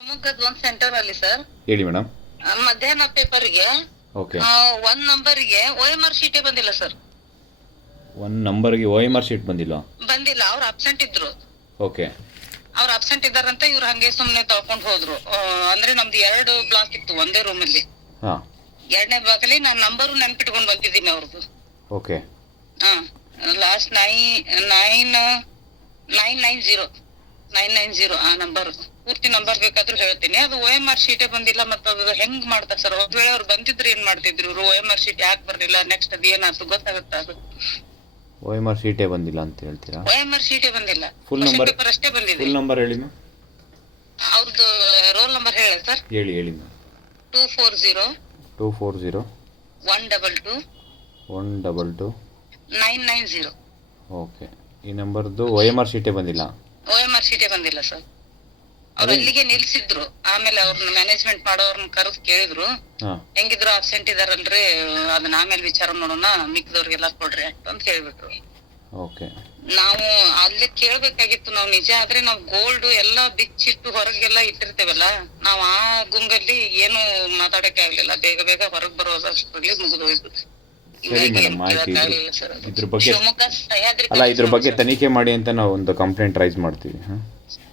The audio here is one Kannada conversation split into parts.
ಶಿವಮೊಗ್ಗದ ಒಂದ್ ಸೆಂಟರ್ ಅಲ್ಲಿ ಸರ್. ಹೇಳಿ ಮೇಡಮ್ ಮಧ್ಯಾಹ್ನ ಪೇಪರ್ಗೆ ಓಕೆ. ಒಂದ್ ನಂಬರ್ಗೆ ಓ ಎಂ ಆರ್ ಶೀಟೇ ಬಂದಿಲ್ಲ ಸರ್. ಒಂದು ನಂಬರ್ಗೆ ಒ ಎಂ ಆರ್ ಶೀಟ್ ಬಂದಿಲ್ಲ? ಬಂದಿಲ್ಲ ಅವ್ರು ಅಬ್ಸೆಂಟ್ ಇದ್ರು. ಓಕೆ. ಅವ್ರು ಅಬ್ಸೆಂಟ್ ಇದ್ದಾರಂತ ಇವ್ರು ಹಂಗೆ ಸುಮ್ನೆ ತಳ್ಕೊಂಡ್ ಹೋದ್ರು. ಆ, ಅಂದ್ರೆ ನಮ್ದು ಎರಡು ಬ್ಲಾಕ್ ಇತ್ತು ಒಂದೇ ರೂಮ್ ಅಲ್ಲಿ. ಹಾಂ. ಎರಡನೇ ಬ್ಲಾಕ್ ಅಲ್ಲಿ ನಾನ್ ನಂಬರ್ ನೆನ್ಪಿಟ್ಕೊಂಡ್ ಬಂದಿದ್ದೀನಿ ಅವ್ರದ್ದು ಓಕೆ. ಹಾ last nine nine nine nine zero nine nine zero ಆ ನಂಬರ್. ಪೂರ್ತಿ ನಂಬರ್ ಬೇಕಾದ್ರೂ ಹೇಳ್ತೀನಿ. ಅದು ಓ ಎಂ ಆರ್ ಶೀಟೇ ಬಂದಿಲ್ಲ ಮತ್ತೆ ಅದು ಹೆಂಗ್ ಮಾಡ್ತಾರ ಸರ್? ಒಂದ್ ವೇಳೆ ಅವ್ರು ಬಂದಿದ್ರೆ ಏನ್ ಮಾಡ್ತಿದ್ರು? ಇವ್ರು ಓ ಎಂ ಆರ್ ಶೀಟ್ ಯಾಕೆ ಬರ್ಲಿಲ್ಲ? ನೆಕ್ಸ್ಟ್ ಅದ್ ಏನಾಯ್ತು? ಗೊತ್ತಾಗುತ್ತ ಅದು? ಒ ಎಂ ಆರ್ ಶೀಟೇ ಬಂದಿಲ್ಲ ಅಂತ ಹೇಳ್ತೀರಾ? ಓ ಎಂ ಆರ್ ಶೀಟೇ ಬಂದಿಲ್ಲ. ಫುಲ್ ನಂಬರ್ ಪೇಪರ್ ಅಷ್ಟೇ ಬಂದಿದೆ. ಫುಲ್ ನಂಬರ್ ಹೇಳಿ ಮ್ಯಾಮ್ ಅವ್ರದ್ದು ರೋಲ್ ನಂಬರ್ ಹೇಳ ಸರ್. ಹೇಳಿ ಹೇಳಿ ma'am two four zero two four zero one double two one double two nine nine zero okay ಈ ನಂಬರ್ದು ಒ ಎಂ ಆರ್ ಶೀಟೇ ಬಂದಿಲ್ಲ. ಓ ಎಂ ಆರ್ ಸೀಟೇ ಬಂದಿಲ್ಲ ಸರ್ ಅವ್ರು ಅಲ್ಲಿಗೆ ನಿಲ್ಸಿದ್ರು. ಆಮೇಲೆ ಅವ್ರನ್ನ ಮ್ಯಾನೇಜ್ಮೆಂಟ್ ಮಾಡೋರ್ನ ಕರೆದು ಕೇಳಿದ್ರು. ಹಾಂ. ಹೆಂಗಿದ್ರು ಅಬ್ಸೆಂಟ್ ಇದಾರಲ್ರಿ ಅದನ್ನ ಆಮೇಲೆ ವಿಚಾರ ಮಾಡೋಣ ಮಿಕ್ಕದವ್ರಿಗೆಲ್ಲ ಕೊಡ್ರಿ ಅಂತ ಹೇಳ್ಬಿಟ್ರು. ಓಕೆ. ನಾವು ಅಲ್ಲೇ ಕೇಳ್ಬೇಕಾಗಿತ್ತು ನಾವು ನಿಜ ಆದ್ರೆ ನಾವು ಗೋಲ್ಡ್ ಎಲ್ಲ ಬಿಚ್ಚಿಟ್ಟು ಹೊರಗೆಲ್ಲ ಇಟ್ಟಿರ್ತೇವಲ್ಲ ನಾವ್ ಆ ಗುಂಗಲ್ಲಿ ಏನು ಮಾತಾಡಕ್ಕೆ ಆಗ್ಲಿಲ್ಲ. ಬೇಗ ಬೇಗ ಹೊರಗ್ ಬರೋದಷ್ಟರಲ್ಲಿ ಮುಗಿದೋಯ್ತು. ಸರಿ ಮೇಡಮ್ ಆಯ್ತು ಇದು ಇದ್ರ ಬಗ್ಗೆ ಅಲ್ಲ ಇದ್ರ ಬಗ್ಗೆ ತನಿಖೆ ಮಾಡಿ ಅಂತ ನಾವು ಒಂದು ಕಂಪ್ಲೇಂಟ್ ರೈಸ್ ಮಾಡ್ತೀವಿ ಹಾಂ?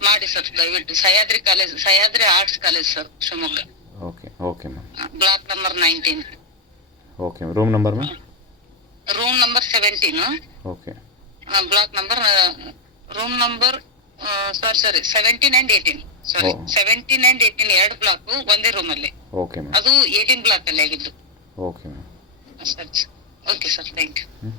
ಮಾಡಿ ಸರ್ ದಯವಿಟ್ಟು. Sahyadri college Sahyadri arts college sir Shivamogga. Okay okay ma'am block number nineteen okay room number ma'am room number seventeen okay block number room number sorry sorry seventeen and eighteen sorry. Seventeen and eighteen ಎರಡು ಬ್ಲಾಕ್ ಒಂದೇ ರೂಮ್ ಅಲ್ಲಿ. ಓಕೆ ಅದು ಏಟೀನ್ ಬ್ಲಾಕ್ ಅಲ್ಲಿ ಆಗಿದ್ದು. ಓಕೆ ಮ್ಯಾಮ್ ಸರಿ ಓಕೆ ಸರ್ ಥ್ಯಾಂಕ್ ಯು ಹ್ಞೂ